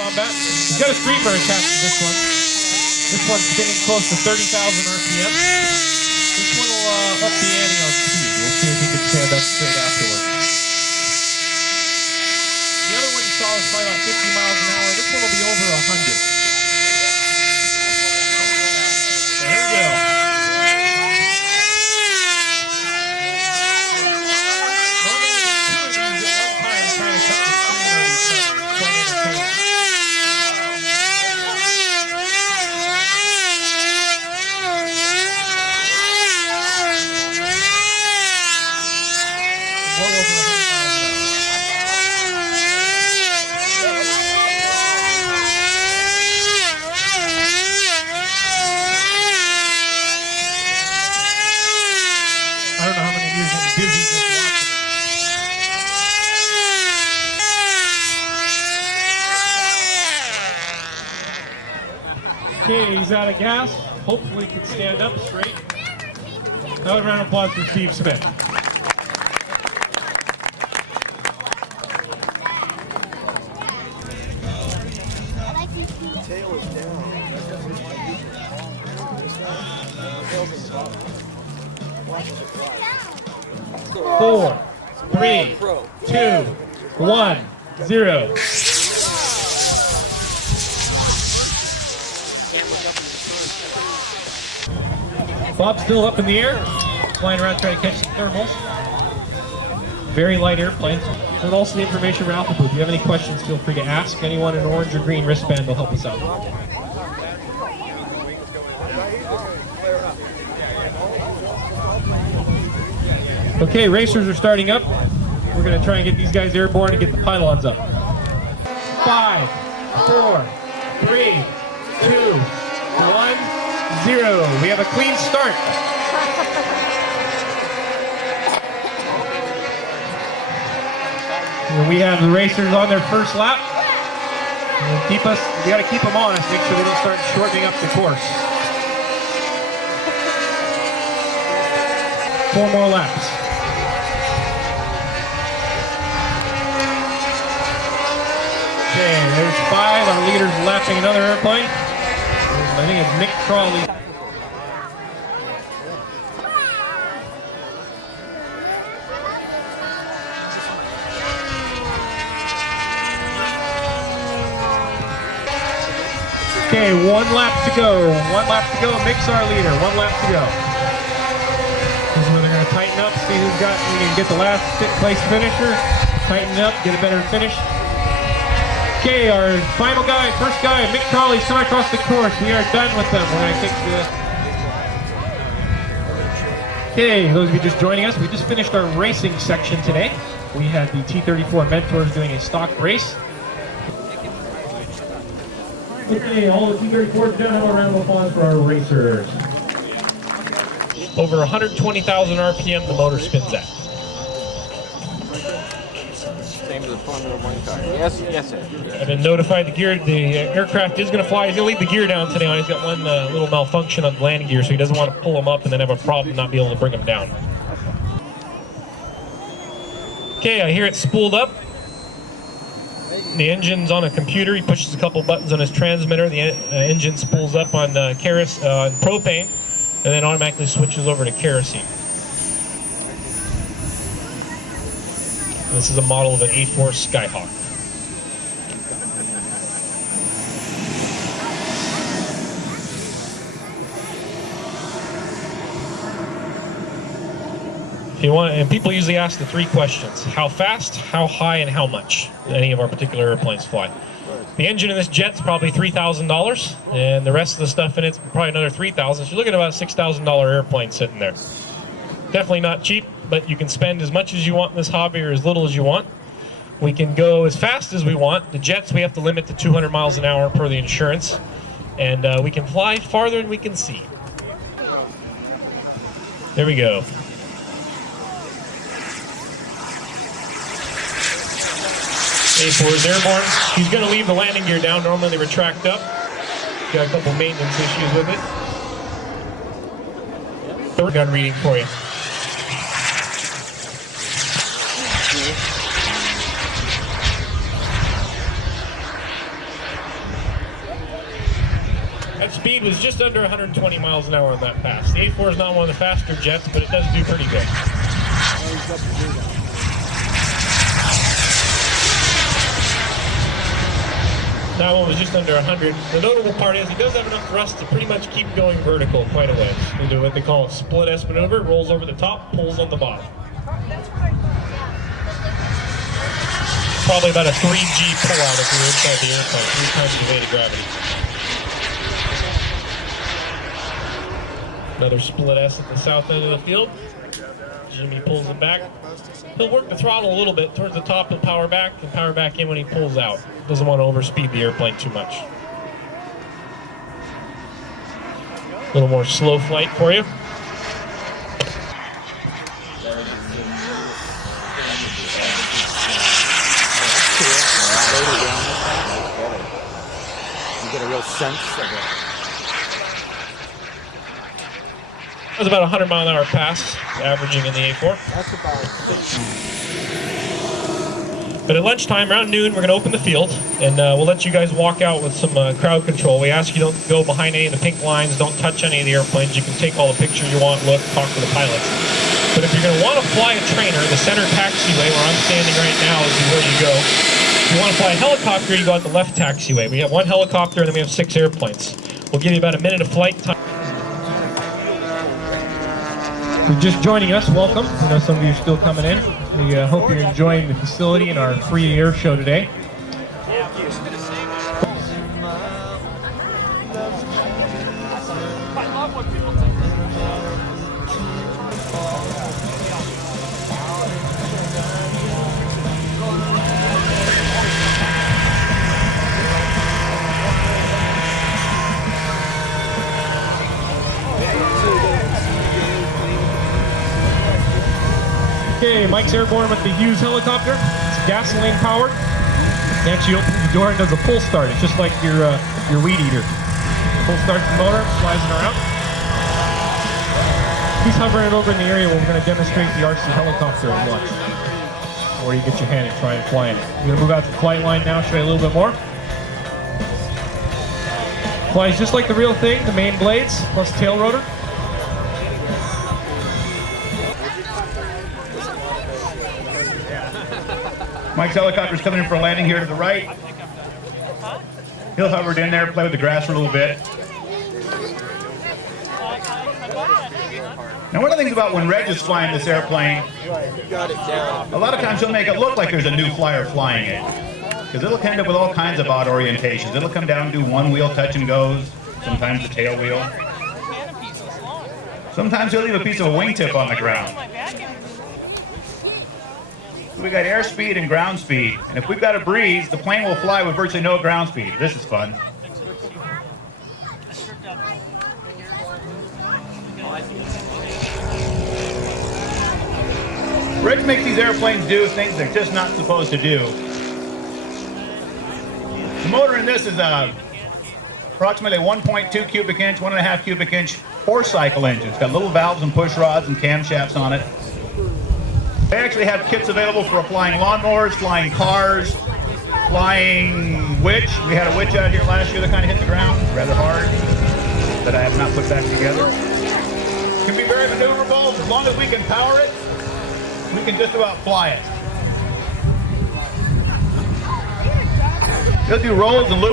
combat. He's got a streamer attached to this one. This one's spinning close to 30,000 RPM. This one will up the ante on speed. We'll see if he can stand up straight afterwards. The other one you saw was probably about 50 miles an hour. This one will be over 100. So here we go. I don't know how many of you are busy just watching. Okay, he's out of gas. Hopefully he can stand up straight. Another round of applause for Steve Smith. Tail is down. 4, 3, 2, 1, 0. Bob's still up in the air, flying around trying to catch some thermals. Very light airplanes. And also the information around the booth. If you have any questions, feel free to ask. Anyone in orange or green wristband will help us out. Okay, racers are starting up. We're going to try and get these guys airborne and get the pylons up. 5, 4, 3, 2, 1, 0. We have a clean start. And we have the racers on their first lap. We got to keep them honest, make sure they don't start shortening up the course. 4 more laps. Okay, there's 5. Our leader's lapping another airplane. I think it's Mick Crawley. Okay, 1 lap to go. 1 lap to go. Mick's our leader. 1 lap to go. This is where they're going to tighten up, see who's got. We can get the last place finisher. Tighten up, get a better finish. Okay, our final guy, first guy, Mick Crawley's coming across the course. We are done with them. We're going to kick the. Okay, those of you just joining us, we just finished our racing section today. We had the T-34 Mentors doing a stock race. Okay, all the T-34s down. Have a round of applause for our racers. Over 120,000 RPM the motor spins at. Same as the Formula One car. Yes, sir. I've been notified the aircraft is going to fly. He's going to leave the gear down today. He's got one little malfunction on the landing gear, so he doesn't want to pull them up and then have a problem not be able to bring them down. Okay, I hear it's spooled up. The engine's on a computer. He pushes a couple buttons on his transmitter. The engine spools up on propane, and then automatically switches over to kerosene. This is a model of an A4 Skyhawk. If you want, and people usually ask the 3 questions: how fast, how high, and how much any of our particular airplanes fly. The engine in this jet's probably $3,000, and the rest of the stuff in it's probably another $3,000. So you're looking at about a $6,000 airplane sitting there. Definitely not cheap, but you can spend as much as you want in this hobby or as little as you want. We can go as fast as we want. The jets we have to limit to 200 miles an hour per the insurance, and we can fly farther than we can see. There we go. A4 is airborne. He's going to leave the landing gear down. Normally they retract up. Got a couple maintenance issues with it. Third gun reading for you. That speed was just under 120 miles an hour on that pass. The A4 is not one of the faster jets, but it does do pretty good. That one was just under 100. The notable part is he does have enough thrust to pretty much keep going vertical quite a ways. He'll do what they call a split S maneuver, rolls over the top, pulls on the bottom. Probably about a 3G pullout if you're inside the airplane, 3 times the weight of gravity. Another split S at the south end of the field. Jimmy pulls it back. He'll work the throttle a little bit towards the top, he'll power back and power back in when he pulls out. Doesn't want to overspeed the airplane too much. A little more slow flight for you. You get a real sense of it. That was about a 100-mile-an-hour pass, averaging in the A4. That's about 6. But at lunchtime, around noon, we're going to open the field, and we'll let you guys walk out with some crowd control. We ask you don't go behind any of the pink lines, don't touch any of the airplanes. You can take all the pictures you want, look, talk to the pilots. But if you're going to want to fly a trainer, the center taxiway, where I'm standing right now, is where you go. If you want to fly a helicopter, you go out the left taxiway. We have 1 helicopter, and then we have 6 airplanes. We'll give you about a minute of flight time. If you're just joining us, welcome. I know some of you are still coming in. We hope you're enjoying the facility and our free air show today. Okay, Mike's airborne with the Hughes helicopter. It's gasoline powered. It actually opens the door and does a pull start. It's just like your weed eater. Pull starts the motor, flies it around. He's hovering it over in the area where we're going to demonstrate the RC helicopter and watch. Or you get your hand and try and fly in it. I'm going to move out to the flight line now, show you a little bit more. Flies just like the real thing, the main blades plus tail rotor. Mike's helicopter's coming in for a landing here to the right. He'll hover it in there, play with the grass for a little bit. Now, one of the things about when Reg is flying this airplane, a lot of times he'll make it look like there's a new flyer flying it. Because it'll end up with all kinds of odd orientations. It'll come down and do one wheel touch and goes, sometimes the tail wheel. Sometimes he'll leave a piece of a wingtip on the ground. We got airspeed and ground speed, and if we've got a breeze, the plane will fly with virtually no ground speed. This is fun. Reg makes these airplanes do things they're just not supposed to do. The motor in this is approximately 1.2 cubic inch, 1.5 cubic inch 4-cycle engine. It's got little valves and push rods and camshafts on it. They actually have kits available for flying lawnmowers, flying cars, flying witch. We had a witch out here last year that kind of hit the ground rather hard that I have not put back together. It can be very maneuverable. As long as we can power it, we can just about fly it. They'll do rolls and loops.